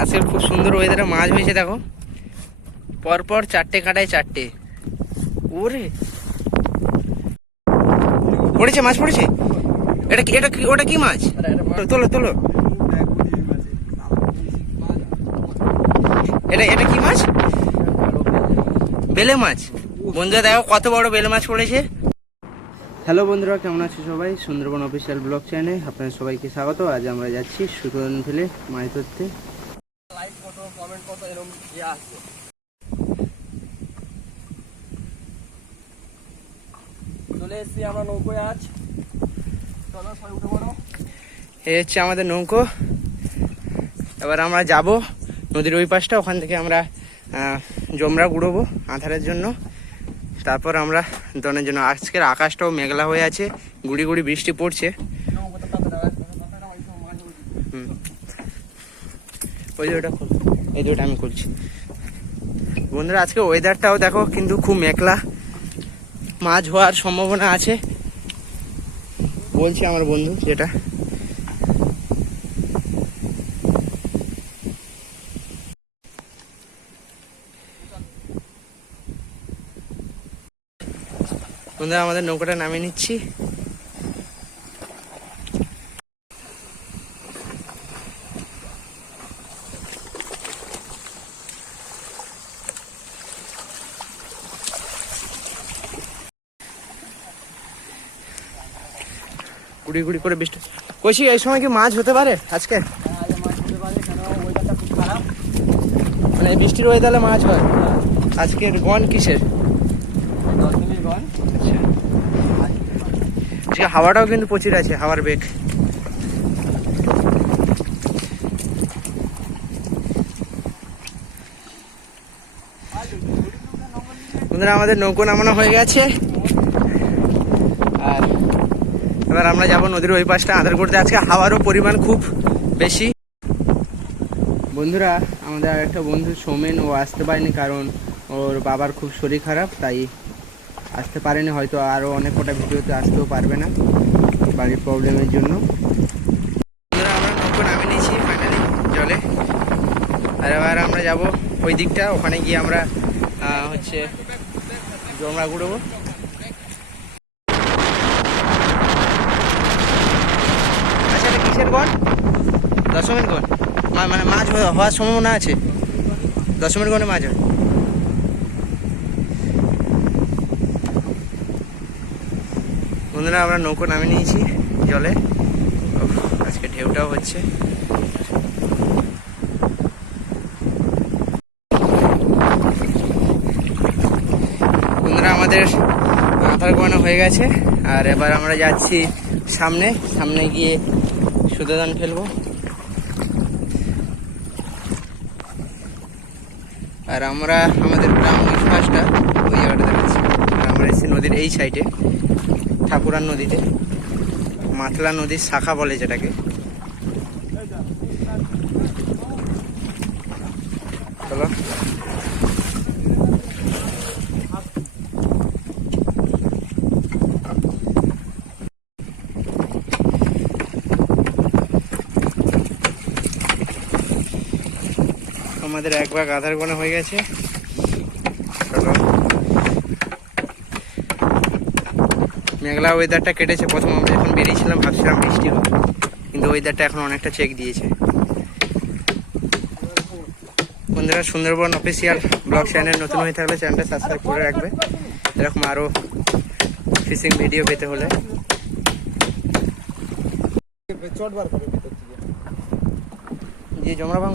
আজকের খুব সুন্দর ওয়েদারে মাছ হয়েছে দেখো। পরপর চারটে কাটায় চারটে। ওরে। পড়েছে মাছ পড়েছে? এটা কি এটা কি ওটা কি মাছ? তোলো তোলো। এটা এটা কি মাছ? বেলে মাছ। বন্ধুরা দেখো কত বড় বেলে মাছ পড়েছে। হ্যালো বন্ধুরা কেমন আছো সবাই? সুন্দরবন অফিসিয়াল ব্লগ চ্যানেলে আপনাদের সবাইকে স্বাগত। আজ আমরা যাচ্ছি সুতন ফেলে মাছ ধরতে লাইক কত কমেন্ট কত এরকম ইয়ে আসছে চলে এসছি আমরা নৌকোয় আজ। চলো সবাই উঠে পড়ো। এই হচ্ছে আমাদের নৌকো। এবার আমরা যাব নদীর ওই পাশটা ওখান থেকে আমরা জমরা গুড়বো আধারের জন্য। তারপর আমরা দনের জন্য। আজকের আকাশটাও মেঘলা হয়ে আছে গুড়ি গুড়ি বৃষ্টি পড়ছে। ওই যে ওটা। এই ওটা আমি করছি বন্ধুরা, আজকে ওয়েদারটাও দেখো কিন্তু খুব মেঘলা। মাছ হওয়ার সম্ভাবনা আছে। বলছি আমার বন্ধু যেটা। বন্ধুরা, আমাদের নৌকাটা নামিয়ে নিচ্ছি। কুড়ি কুড়ি করে বৃষ্টি। কইছি, এই সময় কি মাছ হতে পারে আজকে? মানে বৃষ্টির ওয়েদারে মাছ হয়। আজকের গন কিসের? আজকে হাওয়াটাও কিন্তু প্রচুর আছে, হাওয়ার বেগ। আমাদের নৌকো নামানো হয়ে গেছে। আর এবার আমরা যাব নদীর ওই পাশটা আধার করতে। আজকে হাওয়ারও পরিমাণ খুব বেশি। বন্ধুরা, আমাদের আর একটা বন্ধু সোমেন, ও আসতে পারেনি কারণ ওর বাবার খুব শরীর খারাপ, তাই আসতে পারেনি। হয়তো আরও অনেক কটা ভিডিওতে আসতেও পারবে না বাড়ির প্রবলেমের জন্য। বন্ধুরা, আমরা নামিয়ে নিয়েছি ফাইনালি জলে। আর এবার আমরা যাব ওই দিকটা, ওখানে গিয়ে আমরা হচ্ছে জমরা গুড়বো আচ্ছা এটা কিসের গন দশমের মা- মানে মাছ হওয়ার সম্ভাবনা আছে? দশমের গনে মাছ হয়। বন্ধুরা, আমরা নৌকো নামিয়ে নিয়েছি জলে। আজকে ঢেউটাও হচ্ছে। বন্ধুরা, আমাদের আধার গোয়ানো হয়ে গেছে। আর এবার আমরা যাচ্ছি সামনে। সামনে গিয়ে সুদাদান ফেলব আর আমরা আমাদের গ্রাম পাশটা ওই জায়গাটা দেখাচ্ছি। আর আমরা এসেছি নদীর এই সাইডে ঠাকুরার নদীতে, মাতলা নদীর শাখা বলে যেটাকে। চলো। আমাদের এক ভাগ আধার গোনা হয়ে গেছে। মেঘলা ওয়েদারটা কেটেছে। প্রথম আমরা যখন বেরিয়েছিলাম ভাবছিলাম বৃষ্টি হবে। কিন্তু ওয়েদারটা এখন অনেকটা চেক দিয়েছে। বন্ধুরা সুন্দরবন অফিসিয়াল ব্লগ চ্যানেল নতুন হয়ে থাকলে চ্যানেলটা সাবস্ক্রাইব করে রাখবে। এরকম আরও ফিশিং ভিডিও পেতে হলে। যে জমরা ভাঙ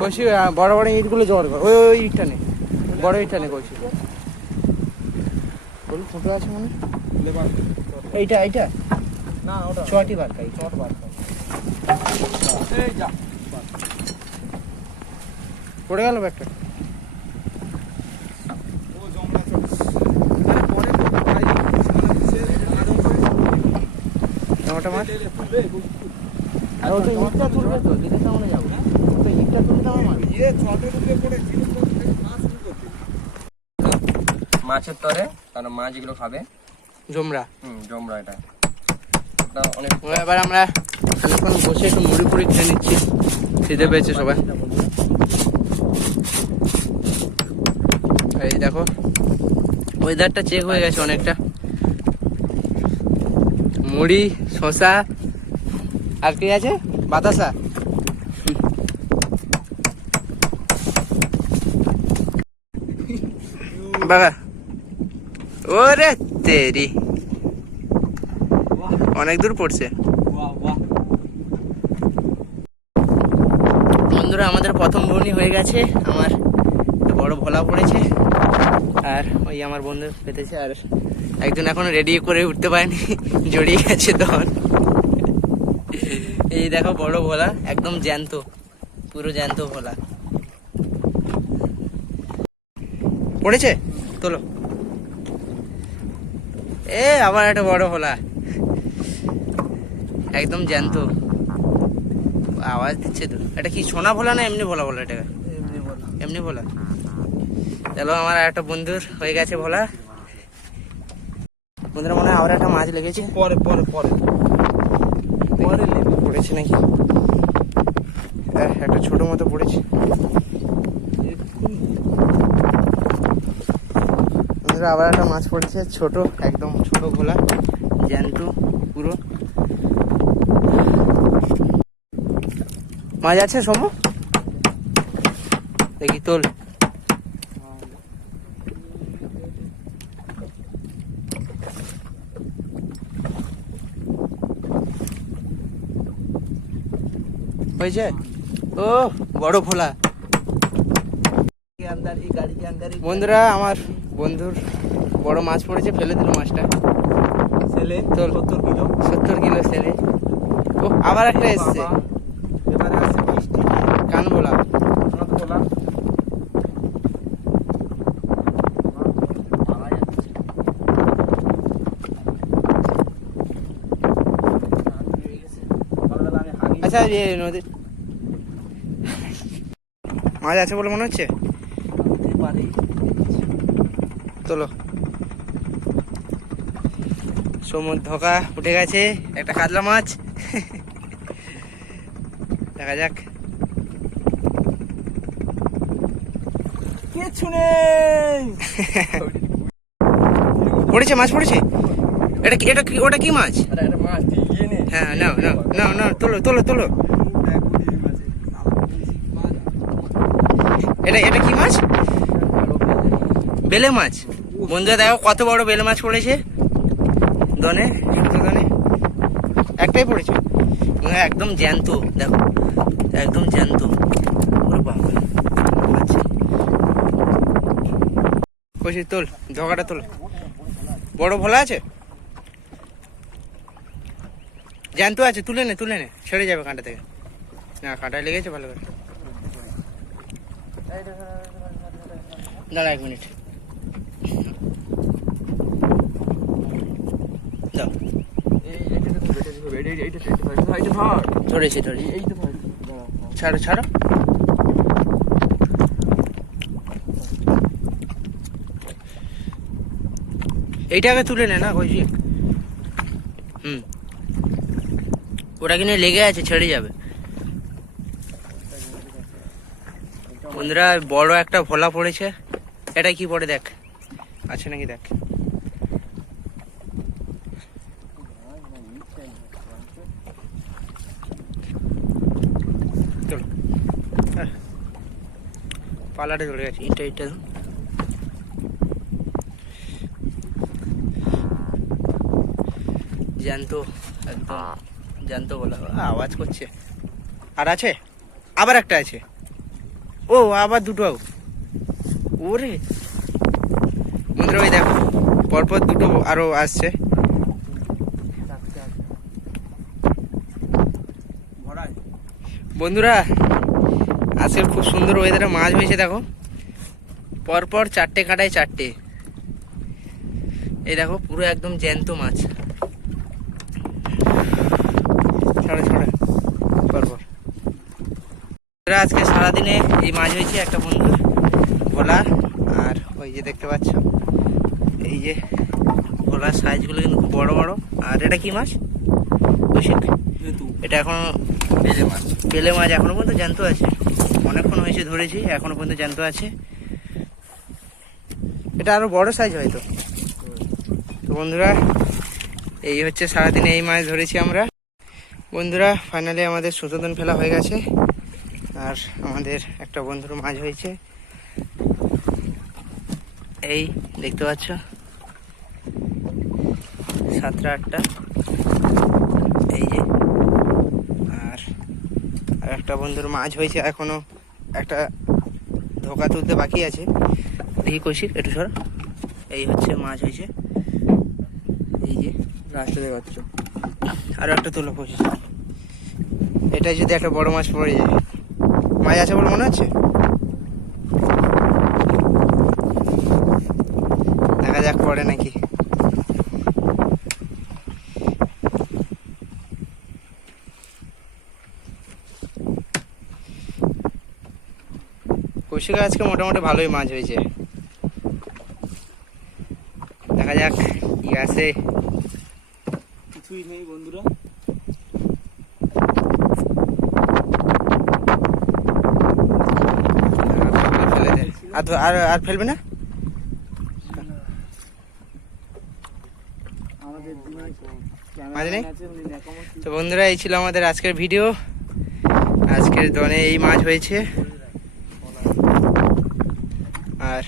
কৌশি বড় বড় ইটগুলো জোগাড় কর। ওই ওই ইটটা নে। বড় ইটটা নে কৌশি বল ফুটো আছে মনে এইটা এইটা? না ওটা ছটি বার কাই চট বার এই যা। পড়ে গেল ব্যাগটা? ও জমলা চট আরে পরে তো ভাই সে আদম করে টমাটো মাছ আর ওটা তুলবে তো দিকে সামনে যাব। ইয়ে চটের উপরে পড়ে মাছের তরে কারণ মাছ এগুলো খাবে। জমরা। হুম জমরা এটা। অনেক এবার আমরা বসে একটু মুড়ি খেয়ে নিচ্ছি। খিদে পেয়েছে সবাই। এই দেখো ওয়েদারটা চেক হয়ে গেছে অনেকটা। মুড়ি শসা আর কি আছে? বাতাসা? বাবা। ও ওরে তেরি। অনেক দূর পড়ছে। বন্ধুরা, আমাদের প্রথম বনি হয়ে গেছে। আমার বড় ভোলা পড়েছে। আর ওই আমার বন্ধু পেতেছে। আর একজন এখনও রেডি করে উঠতে পারেনি। জড়িয়ে গেছে তখন এই দেখো, বড় ভোলা। একদম জ্যান্ত। পুরো জ্যান্ত ভোলা। পড়েছে? তোলো। এ আবার একটা বড় ভোলা একদম জ্যান্ত। আওয়াজ দিচ্ছে তো। এটা কি সোনা ভোলা না এমনি ভোলা বলা এটা এমনি ভোলা। চলো আমার একটা বন্ধুর হয়ে গেছে ভোলা। বন্ধুরা মনে হয় আবার একটা মাছ লেগেছে। পরে পরে পরে। পরে নেবে পড়েছে নাকি? একটা ছোট মতো পড়েছে। বন্ধুরা আবার একটা মাছ পড়েছে, ছোট, একদম ছোট ভোলা জ্যান্ত, পুরো। মাছ আছে সম? দেখি, তোল। হয়েছে? ও, বড় ভোলা। বন্ধুরা আমার বন্ধুর বড় মাছ পড়েছে ফেলে দিল মাছটা। ছেলে তোল। সত্তর কিলো। সত্তর কিলো ছেলে। ও আবার একটা এসছে। বাবা, এবারে আসছে বৃষ্টি। কান ভোলা আমরা তো বললাম সকালবেলা আমি হাগি আচ্ছা নদীর মাছ আছে বলে মনে হচ্ছে? পারি তোলো সমুদ্র ধোকা উঠে গেছে একটা কাতলা মাছ। দেখা যাক। কিছু নেই। পড়েছে মাছ পড়েছে? এটা কি এটা কি ওটা কি মাছ? মাছ হ্যাঁ নাও নাও নাও নাও তোলো তোলো তোলো। এটা এটা কি মাছ? বেলে মাছ। বন্ধুরা, দেখো কত বড় বেলে মাছ পড়েছে। দনে দনে একটাই পড়েছে। একদম জ্যান্ত, দেখো। একদম জ্যান্ত। বাবা। আচ্ছা। তোল, ধোকাটা তোল। বড় ভোলা আছে? জ্যান্ত আছে, তুলে নে তুলে নে। ছেড়ে যাবে কাঁটা থেকে। না, কাঁটায় লেগেছে ভালো করে। দাঁড়া এক মিনিট। দাও। ধরেছি ছাড়ো ছাড়ো। এইটাকে তুলে নে না, কইছি? হুম। ওটা কিনে লেগে আছে, ছেড়ে যাবে। বন্ধুরা, বড় একটা ভোলা পড়েছে। এটা কি পড়ে দেখ? আছে নাকি দেখ চলো আহ। পালাটা চলে গেছে ইটা ধর। জ্যান্ত একদম জ্যান্ত বলা আওয়াজ করছে। আর আছে? আবার একটা আছে। ও আবার দুটো ওরে। বন্ধুরা ওই দেখো পরপর দুটো আরও আসছে। বন্ধুরা আজকে খুব সুন্দর ওয়েদারে মাছ হয়েছে দেখো। পরপর চারটে কাটায় চারটে। এই দেখো পুরো একদম জ্যান্ত মাছ। ছাড়া ছাড়া। পরপর। আজকে সারাদিনে এই মাছ হয়েছে একটা বন্ধু ভোলা আর ওই যে দেখতে পাচ্ছ এই যে ভোলার সাইজগুলো কিন্তু খুব বড় বড়। আর এটা কি মাছ? এটা এখনও বেলে মাছ। পেলে মাছ এখনও পর্যন্ত জ্যান্ত আছে। অনেকক্ষণ হয়েছে ধরেছি এখনও পর্যন্ত জ্যান্ত আছে। এটা আরও বড় সাইজ হয়তো। তো বন্ধুরা এই হচ্ছে সারাদিন এই মাছ ধরেছি আমরা। বন্ধুরা ফাইনালি আমাদের সুতোদন ফেলা হয়ে গেছে। আর আমাদের একটা বন্ধুর মাছ হয়েছে। এই দেখতে পাচ্ছ? সাতটা আটটা। এই যে। আর আর একটা বন্ধুর মাছ হয়েছে এখনও। একটা ধোকা তুলতে বাকি আছে। দেখি কৌশিক একটু সর। এই হচ্ছে মাছ হয়েছে। এই যে, রাস্তা দেখাচ্ছ আরও একটা তুলো কৌশিক এটা যদি একটা বড় মাছ পড়ে যায়। মাছ আছে বলে মনে হচ্ছে? দেখা যাক পড়ে নাকি। কৌশিক আজকে মোটামুটি ভালোই মাছ হয়েছে। দেখা যাক কি আছে। কিছুই নেই বন্ধুরা। আর আর ফেলবে না? তো বন্ধুরা এই ছিল আমাদের আজকের ভিডিও। আজকের দনে এই মাছ হয়েছে। আর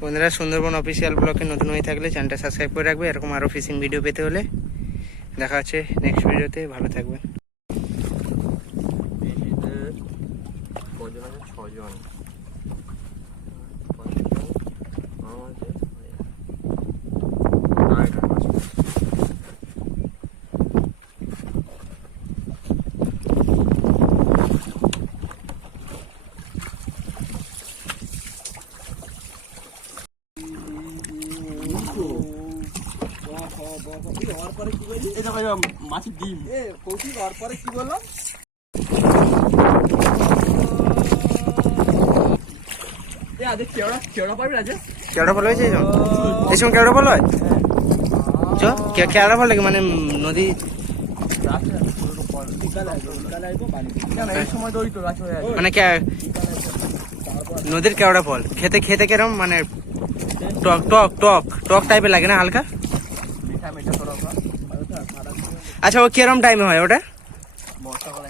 বন্ধুরা সুন্দরবন অফিসিয়াল ব্লকে নতুন হয়ে থাকলে চ্যানেলটা সাবস্ক্রাইব করে রাখবে। এরকম আরও ফিশিং ভিডিও পেতে হলে। দেখা হচ্ছে নেক্সট ভিডিওতে ভালো থাকবেন। মাছের ডিম এ কৌশিক আর পরে কি বললাম এ আদে কেওড়া কেওড়া পাবি রাজা কেওড়া ফল হয়েছে এই সময়? কেওড়া ফল হয়? চ কেওড়া ফল লাগে মানে নদী এই মানে নদীর কেওড়া ফল। খেতে খেতে কেরম মানে টক টক টক টক টাইপের লাগে না হালকা? আচ্ছা ও কিরম টাইমে হয় ওটা? বর্ষাকালে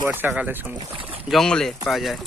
বর্ষাকালের সময়। জঙ্গলে পাওয়া যায়।